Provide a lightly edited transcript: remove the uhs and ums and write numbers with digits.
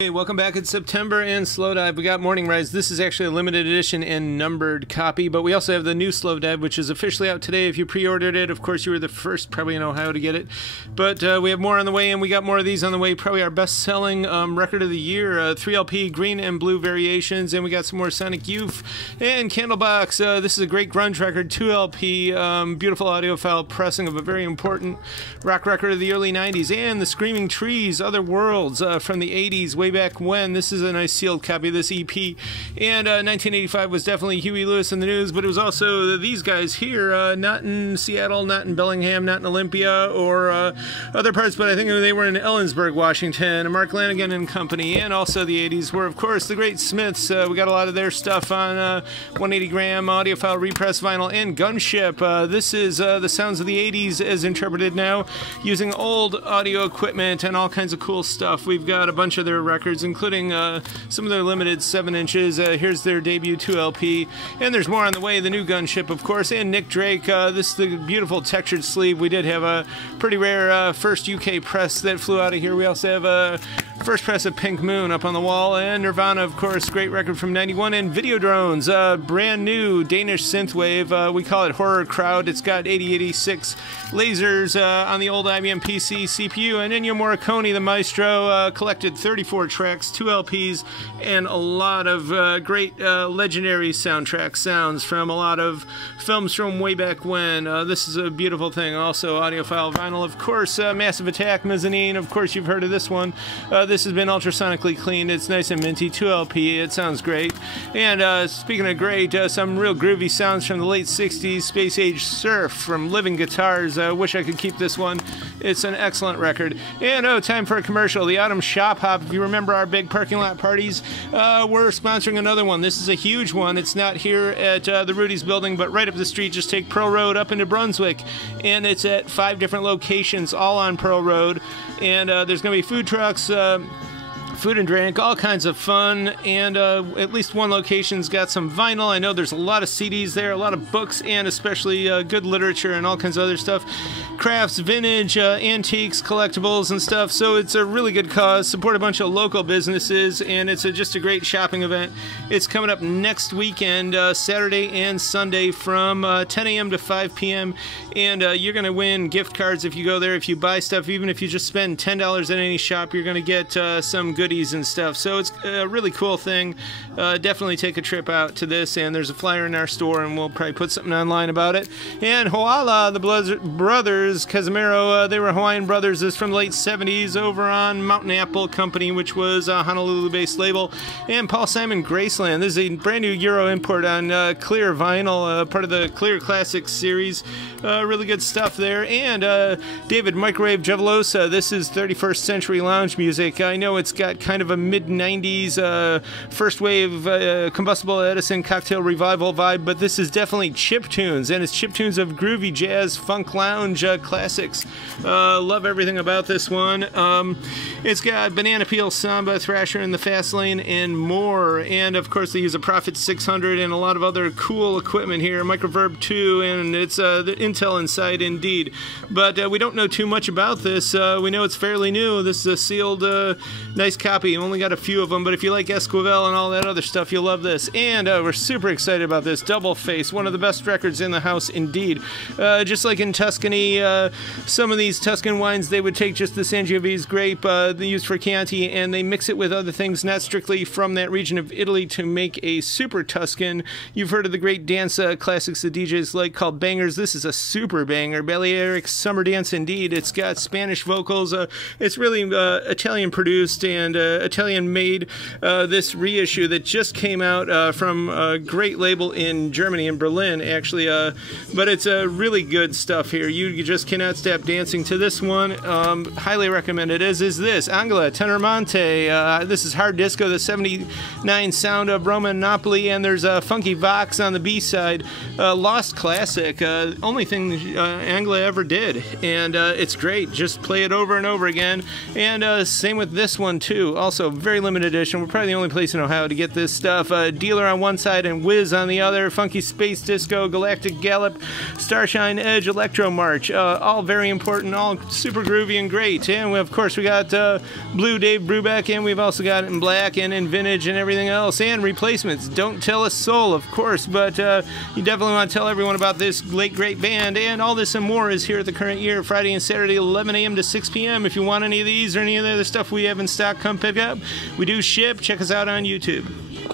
Hey, welcome back. It's September and Slow Dive. We got Morning Rise. This is actually a limited edition and numbered copy, but we also have the new Slow Dive, which is officially out today. If you pre-ordered it, of course, you were the first probably in Ohio to get it. But we have more on the way, and we got more of these on the way. Probably our best-selling record of the year, 3 LP green and blue variations, and we got some more Sonic Youth and Candlebox. This is a great grunge record, 2 LP, beautiful audiophile pressing of a very important rock record of the early 90s, and the Screaming Trees, Other Worlds from the 80s, way back when. This is a nice sealed copy of this EP. And 1985 was definitely Huey Lewis in the News, but it was also these guys here, not in Seattle, not in Bellingham, not in Olympia or other parts, but I think they were in Ellensburg, Washington. Mark Lanigan and company, and also the 80s were, of course, the Great Smiths. We got a lot of their stuff on 180 gram audiophile repress vinyl and Gunship. This is the sounds of the 80s as interpreted now, using old audio equipment and all kinds of cool stuff. We've got a bunch of their records, including some of their limited 7 inches. Here's their debut 2 LP, and there's more on the way. The new Gunship, of course, and Nick Drake. This is the beautiful textured sleeve. We did have a pretty rare first UK press that flew out of here. We also have a first press of Pink Moon up on the wall, and Nirvana, of course, great record from 91, and Videodrones, brand new Danish synthwave. We call it Horror Crowd. It's got 8086 lasers on the old IBM PC CPU, and Ennio Morricone, the maestro, collected 34 tracks, 2 LPs, and a lot of great legendary soundtrack sounds from a lot of films from way back when. This is a beautiful thing. Also, audiophile vinyl, of course, Massive Attack, Mezzanine. Of course, you've heard of this one. This has been ultrasonically cleaned. It's nice and minty. 2 LP. It sounds great. And speaking of great, some real groovy sounds from the late 60s. Space Age Surf from Living Guitars. I wish I could keep this one. It's an excellent record. And time for a commercial. The Autumn Shop Hop. If you remember our big parking lot parties, we're sponsoring another one. This is a huge one. It's not here at the Rudy's building, but right up the street. Just take Pearl Road up into Brunswick, and it's at 5 different locations, all on Pearl Road. And there's going to be food trucks, food and drink, all kinds of fun, and at least one location's got some vinyl. I know there's a lot of CDs there, a lot of books, and especially good literature and all kinds of other stuff. Crafts, vintage, antiques, collectibles, and stuff. So it's a really good cause. Support a bunch of local businesses, and it's just a great shopping event. It's coming up next weekend, Saturday and Sunday from 10 a.m. to 5 p.m., and you're going to win gift cards if you go there. If you buy stuff, even if you just spend $10 at any shop, you're going to get some goodies and stuff. So it's a really cool thing. Definitely take a trip out to this, and there's a flyer in our store, and we'll probably put something online about it. And Hoala, the brothers, Casimiro, they were Hawaiian brothers. This is from the late 70s over on Mountain Apple Company, which was a Honolulu-based label. And Paul Simon Graceland. This is a brand new Euro import on clear vinyl, part of the Clear Classics series. Really good stuff there. And David Microwave Javalosa. This is 31st Century Lounge music. I know it's got kind of a mid-90s first wave combustible Edison cocktail revival vibe, but this is definitely chiptunes, and it's chiptunes of groovy jazz, funk lounge classics. Love everything about this one. It's got banana peel, samba, thrasher in the fast lane, and more. And of course they use a Prophet 600 and a lot of other cool equipment here. Microverb 2, and it's the Intel inside indeed. But we don't know too much about this. We know it's fairly new. This is a sealed nice copy. Only got a few of them, but if you like Esquivel and all that other stuff, you'll love this. And we're super excited about this. Double Face, one of the best records in the house indeed. Just like in Tuscany, some of these Tuscan wines, they would take just the Sangiovese grape they use for Chianti, and they mix it with other things not strictly from that region of Italy to make a super Tuscan. You've heard of the great dance classics the DJs like called bangers. This is a super banger. Balearic Summer Dance indeed. It's got Spanish vocals. It's really Italian produced and Italian made. This reissue that just came out from a great label in Germany, in Berlin actually, but it's really good stuff here. You just cannot stop dancing to this one. Highly recommended, as is this Angela Tenormonte. This is hard disco, the 79 sound of Roma and Napoli, and there's a funky Vox on the B-side. Lost classic, only thing Angela ever did, and it's great. Just play it over and over again. And same with this one too. too. Also, very limited edition. We're probably the only place in Ohio to get this stuff. Dealer on one side and Whiz on the other. Funky Space Disco, Galactic Gallop, Starshine Edge, Electro March. All very important, all super groovy and great. And of course, we got Blue Dave Brubeck, and we've also got it in black and in vintage and everything else. And replacements. Don't Tell a Soul, of course, but you definitely want to tell everyone about this late great band. And all this and more is here at the Current Year, Friday and Saturday, 11 a.m. to 6 p.m. If you want any of these or any of the other stuff we have in stock, come pick up. We do ship. Check us out on YouTube.